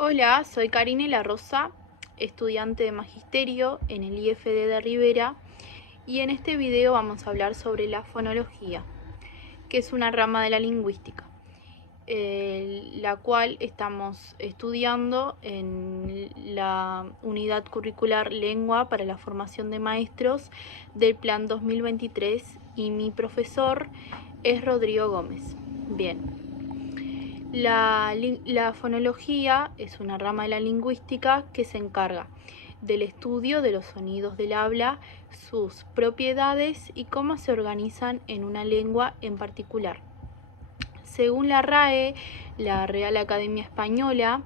Hola, soy Karine La Rosa, estudiante de Magisterio en el IFD de Rivera, y en este video vamos a hablar sobre la fonología, que es una rama de la lingüística, la cual estamos estudiando en la unidad curricular Lengua para la formación de maestros del Plan 2023, y mi profesor es Rodrigo Gómez. Bien. La fonología es una rama de la lingüística que se encarga del estudio de los sonidos del habla, sus propiedades y cómo se organizan en una lengua en particular. Según la RAE, la Real Academia Española,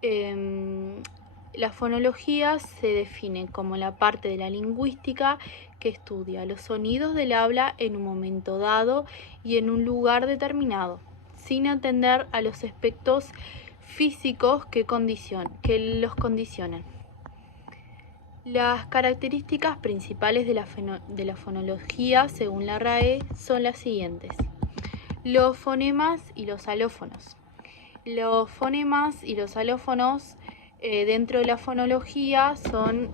la fonología se define como la parte de la lingüística que estudia los sonidos del habla en un momento dado y en un lugar determinado, sin atender a los aspectos físicos que los condicionan. Las características principales de la fonología, según la RAE, son las siguientes: los fonemas y los alófonos. Los fonemas y los alófonos dentro de la fonología son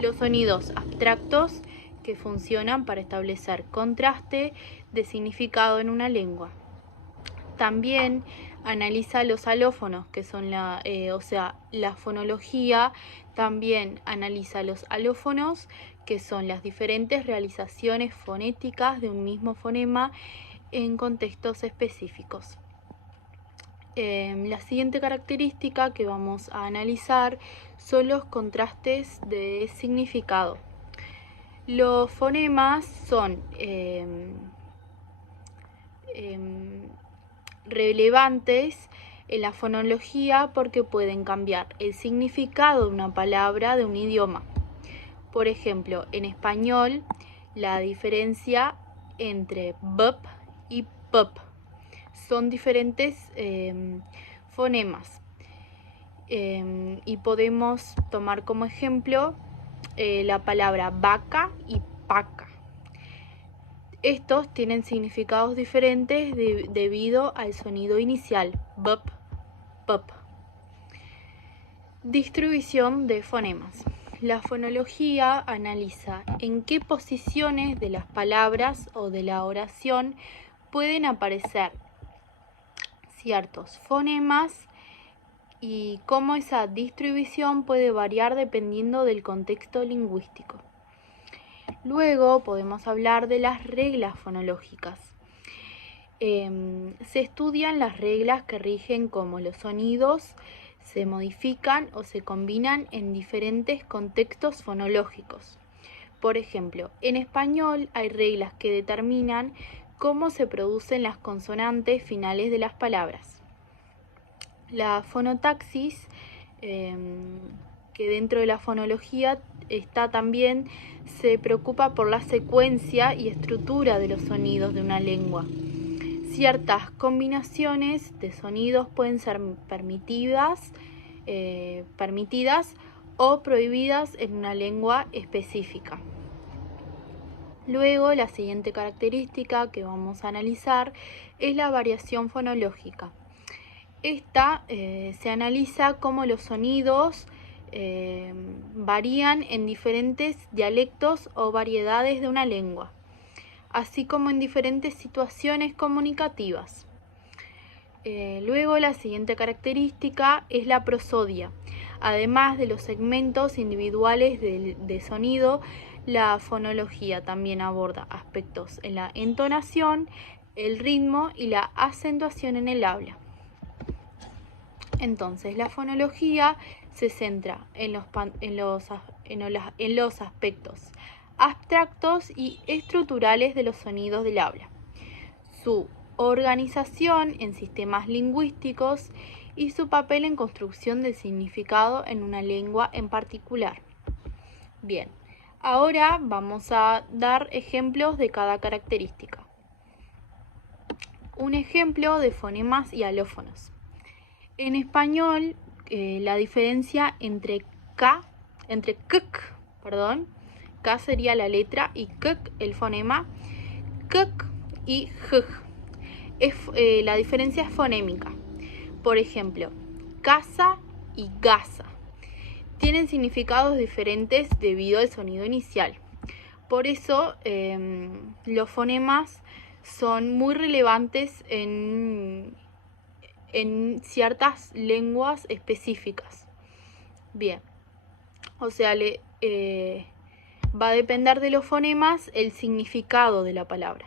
los sonidos abstractos que funcionan para establecer contraste de significado en una lengua. También analiza los alófonos, que son la fonología también analiza los alófonos, que son las diferentes realizaciones fonéticas de un mismo fonema en contextos específicos. La siguiente característica que vamos a analizar son los contrastes de significado. Los fonemas son relevantes en la fonología porque pueden cambiar el significado de una palabra de un idioma. Por ejemplo, en español, la diferencia entre bp y pop son diferentes fonemas, y podemos tomar como ejemplo la palabra vaca y paca. Estos tienen significados diferentes debido al sonido inicial, bp, pop. Distribución de fonemas. La fonología analiza en qué posiciones de las palabras o de la oración pueden aparecer ciertos fonemas y cómo esa distribución puede variar dependiendo del contexto lingüístico. Luego podemos hablar de las reglas fonológicas. Se estudian las reglas que rigen cómo los sonidos se modifican o se combinan en diferentes contextos fonológicos. Por ejemplo, en español hay reglas que determinan cómo se producen las consonantes finales de las palabras. La fonotaxis, que dentro de la fonología está también, se preocupa por la secuencia y estructura de los sonidos de una lengua. Ciertas combinaciones de sonidos pueden ser permitidas o prohibidas en una lengua específica. Luego, la siguiente característica que vamos a analizar es la variación fonológica. Esta se analiza cómo los sonidos varían en diferentes dialectos o variedades de una lengua, así como en diferentes situaciones comunicativas. Luego, la siguiente característica es la prosodia. Además de los segmentos individuales de sonido, la fonología también aborda aspectos en la entonación, el ritmo y la acentuación en el habla. Entonces, la fonología se centra en los aspectos abstractos y estructurales de los sonidos del habla, su organización en sistemas lingüísticos y su papel en construcción del significado en una lengua en particular. Bien, ahora vamos a dar ejemplos de cada característica. Un ejemplo de fonemas y alófonos. En español, la diferencia entre k sería la letra y k el fonema, k y j. La diferencia es fonémica. Por ejemplo, casa y gasa. Tienen significados diferentes debido al sonido inicial. Por eso los fonemas son muy relevantes en ciertas lenguas específicas. Bien, o sea, va a depender de los fonemas el significado de la palabra.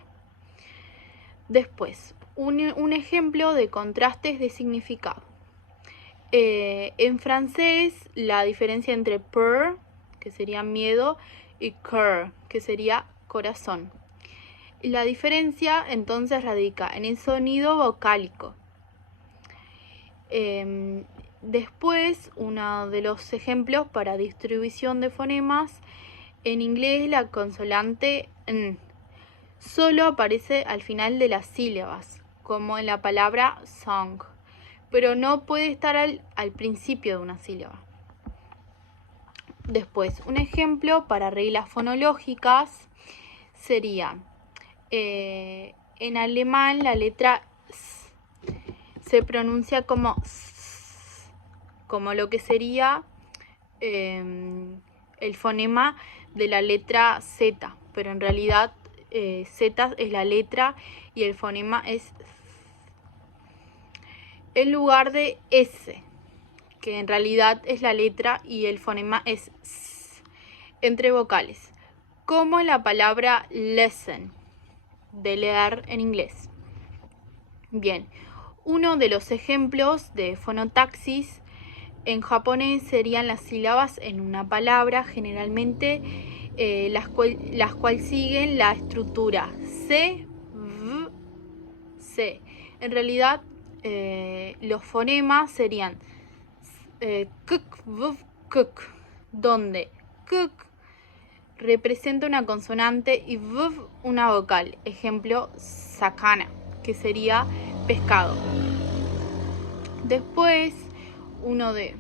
Después, un ejemplo de contrastes de significado. En francés, la diferencia entre peur, que sería miedo, y cœur, que sería corazón. La diferencia entonces radica en el sonido vocálico. Después, uno de los ejemplos para distribución de fonemas, en inglés la consonante n solo aparece al final de las sílabas, como en la palabra song, pero no puede estar al principio de una sílaba. Después, un ejemplo para reglas fonológicas sería, en alemán la letra S se pronuncia como S, como lo que sería el fonema de la letra Z, pero en realidad Z es la letra y el fonema es S, en lugar de S, que en realidad es la letra y el fonema es S, entre vocales, como en la palabra lesson, de leer en inglés. Bien, uno de los ejemplos de fonotaxis en japonés serían las sílabas en una palabra, generalmente las cuales siguen la estructura C, V, C. En realidad, los fonemas serían kuk, v, kuk, donde kuk representa una consonante y v una vocal. Ejemplo, sakana, que sería pescado. Después, uno de...